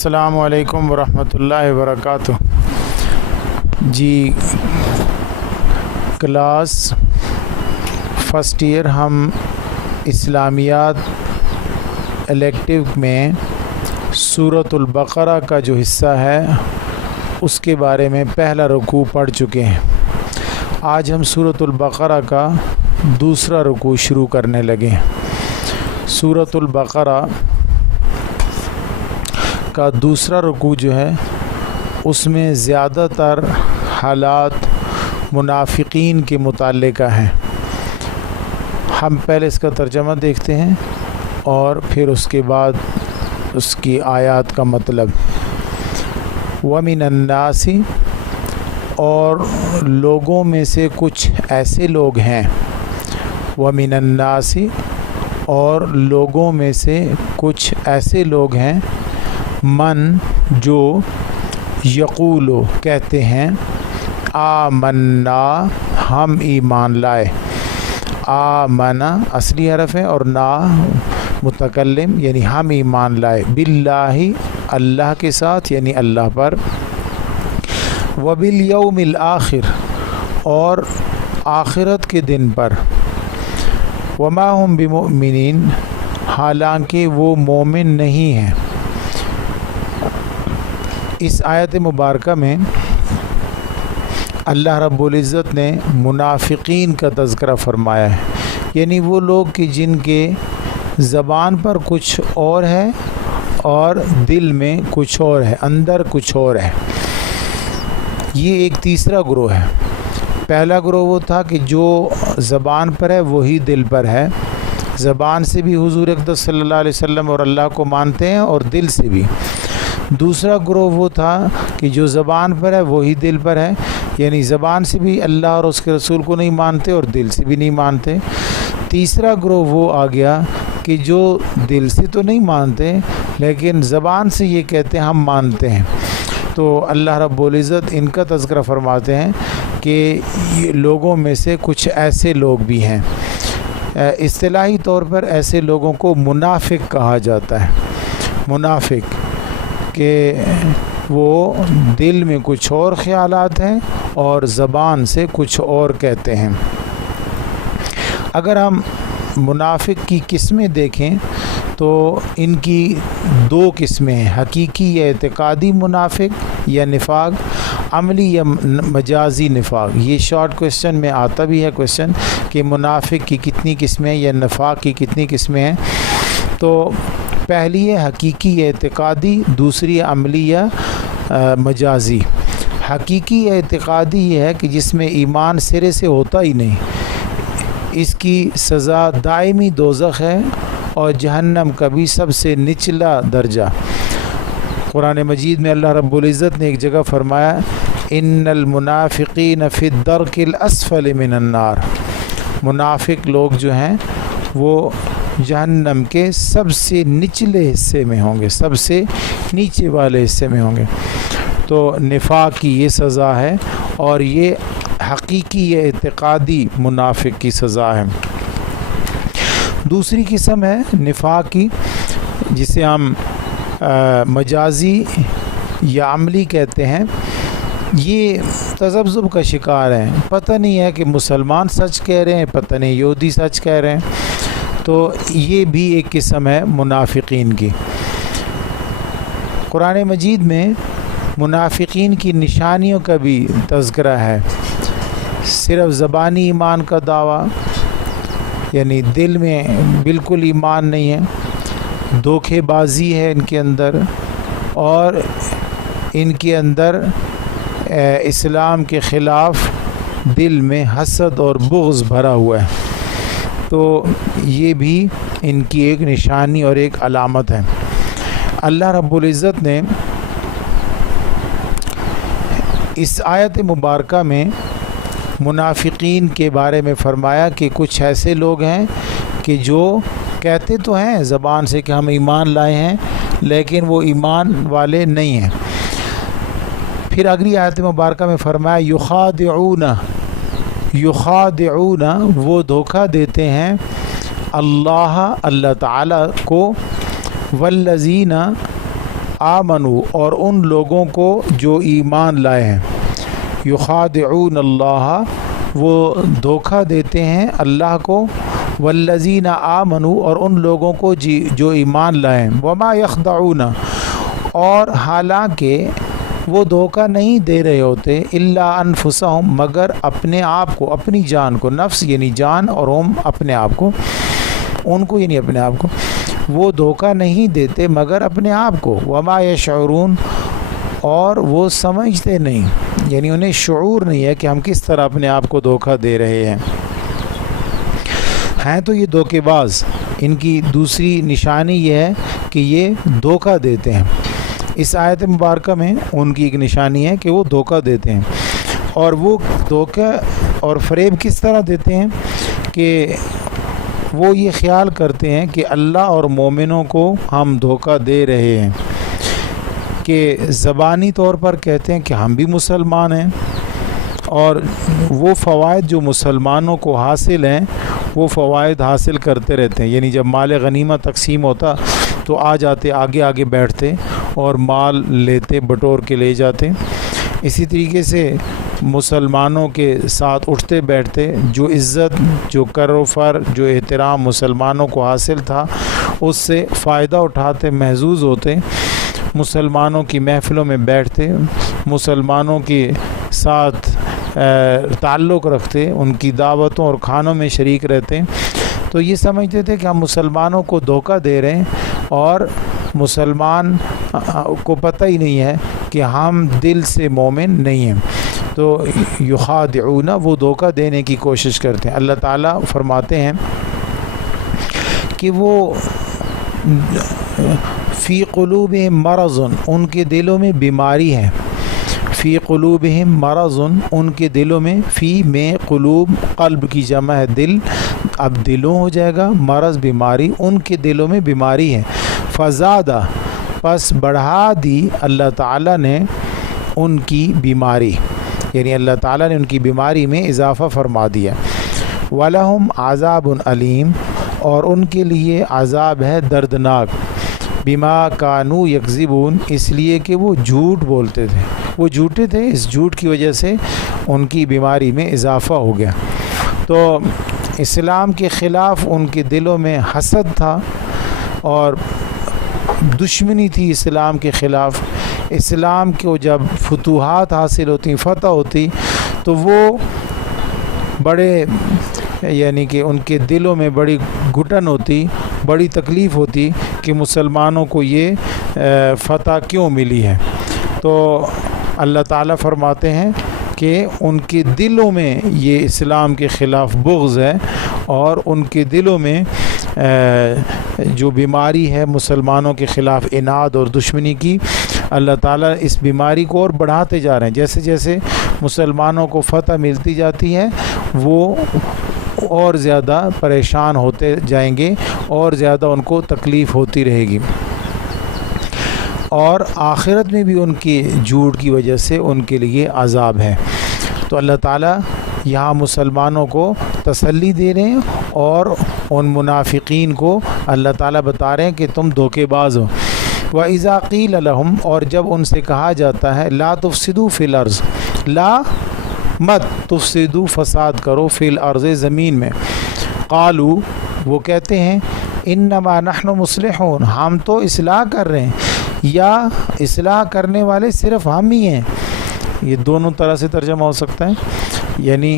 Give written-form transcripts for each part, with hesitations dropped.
السلام علیکم ورحمۃ اللہ وبرکاتہ۔ جی کلاس فرسٹ ایئر ہم اسلامیات الیکٹیو میں سورۃ البقرہ کا جو حصہ ہے اس کے بارے میں پہلا رکوع پڑھ چکے ہیں۔ آج ہم سورۃ البقرہ کا دوسرا رکوع شروع کرنے لگے ہیں۔ سورۃ البقرہ کا دوسرا رکوع جو ہے اس میں زیادہ تر حالات منافقین کے متعلقہ ہیں۔ ہم پہلے اس کا ترجمہ دیکھتے ہیں اور پھر اس کے بعد اس کی آیات کا مطلب۔ وَمِنَ النَّاسِ، اور لوگوں میں سے کچھ ایسے لوگ ہیں۔ وَمِنَ النَّاسِ، اور لوگوں میں سے کچھ ایسے لوگ ہیں، من جو یقول کہتے ہیں، آمنا ہم ایمان لائے۔ آمنا اصلی حرف ہے اور نا متکلم یعنی ہم ایمان لائے، باللہ اللہ کے ساتھ یعنی اللہ پر، وبالیوم الآخر اور آخرت کے دن پر، وما ہم بمؤمنین حالانکہ وہ مومن نہیں ہیں۔ اس آیت مبارکہ میں اللہ رب العزت نے منافقین کا تذکرہ فرمایا ہے، یعنی وہ لوگ کہ جن کے زبان پر کچھ اور ہے اور دل میں کچھ اور ہے، اندر کچھ اور ہے۔ یہ ایک تیسرا گروہ ہے۔ پہلا گروہ وہ تھا کہ جو زبان پر ہے وہی دل پر ہے، زبان سے بھی حضور اقدس صلی اللہ علیہ وسلم اور اللہ کو مانتے ہیں اور دل سے بھی۔ دوسرا گروہ وہ تھا کہ جو زبان پر ہے وہی دل پر ہے، یعنی زبان سے بھی اللہ اور اس کے رسول کو نہیں مانتے اور دل سے بھی نہیں مانتے۔ تیسرا گروہ وہ آ گیا کہ جو دل سے تو نہیں مانتے لیکن زبان سے یہ کہتے ہیں ہم مانتے ہیں۔ تو اللہ رب العزت ان کا تذکرہ فرماتے ہیں کہ یہ لوگوں میں سے کچھ ایسے لوگ بھی ہیں۔ اصطلاحی طور پر ایسے لوگوں کو منافق کہا جاتا ہے۔ منافق کہ وہ دل میں کچھ اور خیالات ہیں اور زبان سے کچھ اور کہتے ہیں۔ اگر ہم منافق کی قسمیں دیکھیں تو ان کی دو قسمیں ہیں، حقیقی یا اعتقادی منافق یا نفاق، عملی یا مجازی نفاق۔ یہ شارٹ کویسچن میں آتا بھی ہے کویسچن کہ منافق کی کتنی قسمیں یا نفاق کی کتنی قسمیں ہیں۔ تو پہلی ہے حقیقی یا اعتقادی، دوسری ہے عملی یا مجازی۔ حقیقی یا اعتقادی یہ ہے کہ جس میں ایمان سرے سے ہوتا ہی نہیں، اس کی سزا دائمی دوزخ ہے اور جہنم کا بھی سب سے نچلا درجہ۔ قرآن مجید میں اللہ رب العزت نے ایک جگہ فرمایا، ان المنافقین فی الدرک الاسفل من النار۔ منافق لوگ جو ہیں وہ جہنم کے سب سے نچلے حصے میں ہوں گے، سب سے نیچے والے حصے میں ہوں گے۔ تو نفاق کی یہ سزا ہے اور یہ حقیقی یا اعتقادی منافق کی سزا ہے۔ دوسری قسم ہے نفاق کی جسے ہم مجازی یا عملی کہتے ہیں۔ یہ تذبذب کا شکار ہیں، پتہ نہیں ہے کہ مسلمان سچ کہہ رہے ہیں، پتہ نہیں یہودی سچ کہہ رہے ہیں۔ تو یہ بھی ایک قسم ہے منافقین کی۔ قرآن مجید میں منافقین کی نشانیوں کا بھی تذکرہ ہے۔ صرف زبانی ایمان کا دعویٰ، یعنی دل میں بالکل ایمان نہیں ہے، دھوکے بازی ہے ان کے اندر، اور ان کے اندر اسلام کے خلاف دل میں حسد اور بغض بھرا ہوا ہے۔ تو یہ بھی ان کی ایک نشانی اور ایک علامت ہے۔ اللہ رب العزت نے اس آیت مبارکہ میں منافقین کے بارے میں فرمایا کہ کچھ ایسے لوگ ہیں کہ جو کہتے تو ہیں زبان سے کہ ہم ایمان لائے ہیں لیکن وہ ایمان والے نہیں ہیں۔ پھر اگلی آیت مبارکہ میں فرمایا یخادعون وہ دھوکہ دیتے ہیں اللہ تعالی کو، والذین آمنو اور ان لوگوں کو جو ایمان لائے ہیں، یخادعون اللہ وہ دھوکہ دیتے ہیں اللہ کو، والذین آمنو اور ان لوگوں کو جو ایمان لائے ہیں، وما یخدعون اور حالانکہ وہ دھوکہ نہیں دے رہے ہوتے، الا انفسہم مگر اپنے آپ کو، اپنی جان کو، نفس یعنی جان، اور ہم اپنے آپ کو، ان کو یعنی اپنے آپ کو وہ دھوکہ نہیں دیتے مگر اپنے آپ کو، وما یشعرون اور وہ سمجھتے نہیں، یعنی انہیں شعور نہیں ہے کہ ہم کس طرح اپنے آپ کو دھوکہ دے رہے ہیں تو یہ دھوکے باز۔ ان کی دوسری نشانی یہ ہے کہ یہ دھوکہ دیتے ہیں۔ اس آیت مبارکہ میں ان کی ایک نشانی ہے کہ وہ دھوکہ دیتے ہیں، اور وہ دھوکہ اور فریب کس طرح دیتے ہیں کہ وہ یہ خیال کرتے ہیں کہ اللہ اور مومنوں کو ہم دھوکہ دے رہے ہیں، کہ زبانی طور پر کہتے ہیں کہ ہم بھی مسلمان ہیں، اور وہ فوائد جو مسلمانوں کو حاصل ہیں وہ فوائد حاصل کرتے رہتے ہیں، یعنی جب مال غنیمت تقسیم ہوتا تو آ جاتے، آگے آگے بیٹھتے اور مال لیتے، بٹور کے لے جاتے۔ اسی طریقے سے مسلمانوں کے ساتھ اٹھتے بیٹھتے، جو عزت، جو کر و فر، جو احترام مسلمانوں کو حاصل تھا اس سے فائدہ اٹھاتے، محظوظ ہوتے، مسلمانوں کی محفلوں میں بیٹھتے، مسلمانوں کے ساتھ تعلق رکھتے، ان کی دعوتوں اور کھانوں میں شریک رہتے، تو یہ سمجھتے تھے کہ ہم مسلمانوں کو دھوکہ دے رہے ہیں، اور مسلمان کو پتہ ہی نہیں ہے کہ ہم دل سے مومن نہیں ہیں، تو یخادعون وہ دھوکہ دینے کی کوشش کرتے ہیں۔ اللہ تعالیٰ فرماتے ہیں کہ وہ فی قلوبہم مرض ان کے دلوں میں بیماری ہے، فی قلوبہم مرض ان کے دلوں میں، فی میں قلوب قلب کی جمع ہے دل، اب دلوں ہو جائے گا، مرض بیماری، ان کے دلوں میں بیماری ہے، فزادہ پس بڑھا دی اللہ تعالیٰ نے ان کی بیماری، یعنی اللہ تعالیٰ نے ان کی بیماری میں اضافہ فرما دیا۔ وَلَهُمْ عَذَابٌ علیم اور ان کے لیے عذاب ہے دردناک، بما کانوا یکذبون اس لیے کہ وہ جھوٹ بولتے تھے، وہ جھوٹے تھے، اس جھوٹ کی وجہ سے ان کی بیماری میں اضافہ ہو گیا۔ تو اسلام کے خلاف ان کے دلوں میں حسد تھا اور دشمنی تھی اسلام کے خلاف۔ اسلام کو جب فتوحات حاصل ہوتی، فتح ہوتی، تو وہ بڑے، یعنی کہ ان کے دلوں میں بڑی گھٹن ہوتی، بڑی تکلیف ہوتی کہ مسلمانوں کو یہ فتح کیوں ملی ہے۔ تو اللہ تعالیٰ فرماتے ہیں کہ ان کے دلوں میں یہ اسلام کے خلاف بغض ہے، اور ان کے دلوں میں جو بیماری ہے مسلمانوں کے خلاف عناد اور دشمنی کی، اللہ تعالیٰ اس بیماری کو اور بڑھاتے جا رہے ہیں۔ جیسے جیسے مسلمانوں کو فتح ملتی جاتی ہے وہ اور زیادہ پریشان ہوتے جائیں گے، اور زیادہ ان کو تکلیف ہوتی رہے گی، اور آخرت میں بھی ان کی جھوٹ کی وجہ سے ان کے لیے عذاب ہے۔ تو اللہ تعالیٰ یہاں مسلمانوں کو تسلی دے رہے ہیں، اور ان منافقین کو اللہ تعالیٰ بتا رہے ہیں کہ تم دھوکے باز ہو۔ وَإِذَا قِيلَ لَهُمْ اور جب ان سے کہا جاتا ہے، لا تفسدوا فی الارض، لا مت تفسدوا فساد کرو، فی الارض زمین میں، قالوا وہ کہتے ہیں، انما نحن مصلحون ہم تو اصلاح کر رہے ہیں، یا اصلاح کرنے والے صرف ہم ہی ہیں۔ یہ دونوں طرح سے ترجمہ ہو سکتا ہے، یعنی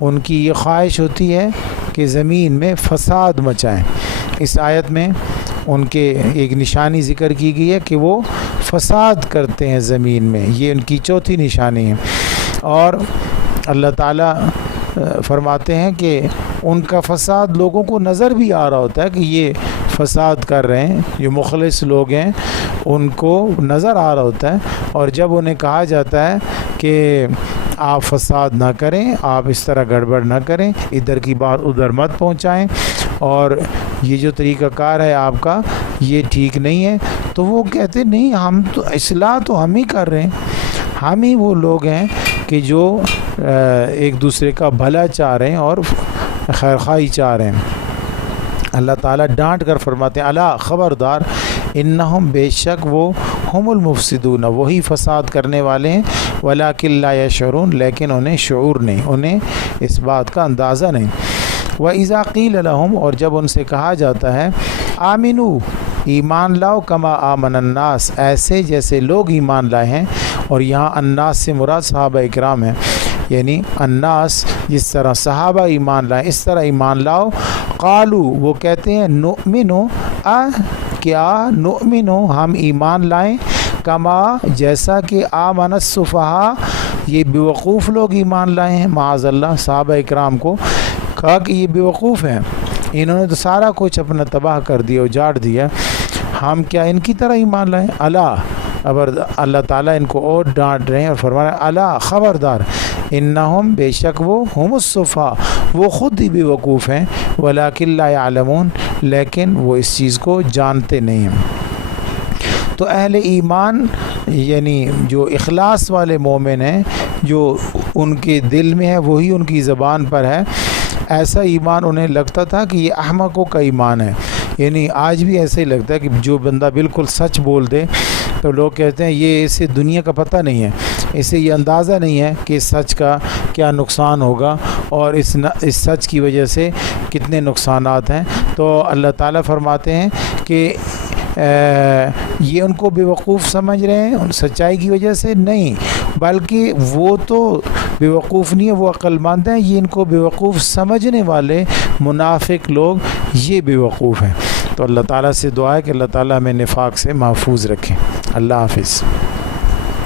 ان کی یہ خواہش ہوتی ہے کہ زمین میں فساد مچائیں۔ اس آیت میں ان کے ایک نشانی ذکر کی گئی ہے کہ وہ فساد کرتے ہیں زمین میں، یہ ان کی چوتھی نشانی ہے۔ اور اللہ تعالیٰ فرماتے ہیں کہ ان کا فساد لوگوں کو نظر بھی آ رہا ہوتا ہے کہ یہ فساد کر رہے ہیں، جو مخلص لوگ ہیں ان کو نظر آ رہا ہوتا ہے، اور جب انہیں کہا جاتا ہے کہ آپ فساد نہ کریں، آپ اس طرح گڑبڑ نہ کریں، ادھر کی بات ادھر مت پہنچائیں، اور یہ جو طریقہ کار ہے آپ کا یہ ٹھیک نہیں ہے، تو وہ کہتے نہیں، ہم تو اصلاح تو ہم ہی کر رہے ہیں، ہم ہی وہ لوگ ہیں کہ جو ایک دوسرے کا بھلا چاہ رہے ہیں اور خیرخواہی چاہ رہے ہیں۔ اللہ تعالیٰ ڈانٹ کر فرماتے ہیں، الا خبردار، انہم بے شک وہ ہم المفسدون وہی فساد کرنے والے ہیں ولکن لا یشعرون لیکن انہیں شعور نہیں، انہیں اس بات کا اندازہ نہیں۔ وَإِذَا قِيلَ لَهُمْ اور جب ان سے کہا جاتا ہے آمنو ایمان لاؤ کما آمن الناس ایسے جیسے لوگ ایمان لائے ہیں، اور یہاں الناس سے مراد صحابہ اکرام ہیں، یعنی الناس جس طرح صحابہ ایمان لائے اس طرح ایمان لاؤ، قالو وہ کہتے ہیں نؤمنو کیا نؤمنو ہم ایمان لائیں، کما جیسا کہ آمن السفہاء یہ بیوقوف لوگ ایمان لائے ہیں۔ معاذ اللہ صحابہ اکرام کو کہا کہ یہ بیوقوف ہیں، انہوں نے تو سارا کچھ اپنا تباہ کر دیا اجاڑ دیا، ہم کیا ان کی طرح ایمان لائیں؟ اللہ تعالیٰ ان کو اور ڈانٹ رہے ہیں اور فرما رہے ہیں الا خبردار انہم بے شک وہ ہم الصفا وہ خود ہی بیوقوف ہیں، ولکن لا یعلمون لیکن وہ اس چیز کو جانتے نہیں ہیں۔ تو اہل ایمان یعنی جو اخلاص والے مومن ہیں، جو ان کے دل میں ہے وہی ان کی زبان پر ہے، ایسا ایمان انہیں لگتا تھا کہ یہ احمقوں کا ایمان ہے، یعنی آج بھی ایسے ہی لگتا ہے کہ جو بندہ بالکل سچ بول دے تو لوگ کہتے ہیں یہ اسے دنیا کا پتہ نہیں ہے، اسے یہ اندازہ نہیں ہے کہ اس سچ کا کیا نقصان ہوگا اور اس سچ کی وجہ سے کتنے نقصانات ہیں۔ تو اللہ تعالیٰ فرماتے ہیں کہ یہ ان کو بیوقوف سمجھ رہے ہیں ان سچائی کی وجہ سے، نہیں بلکہ وہ تو بیوقوف نہیں ہے، وہ عقل مند ہیں، یہ ان کو بیوقوف سمجھنے والے منافق لوگ یہ بیوقوف ہیں۔ تو اللہ تعالیٰ سے دعا ہے کہ اللہ تعالیٰ ہمیں نفاق سے محفوظ رکھے۔ اللہ حافظ۔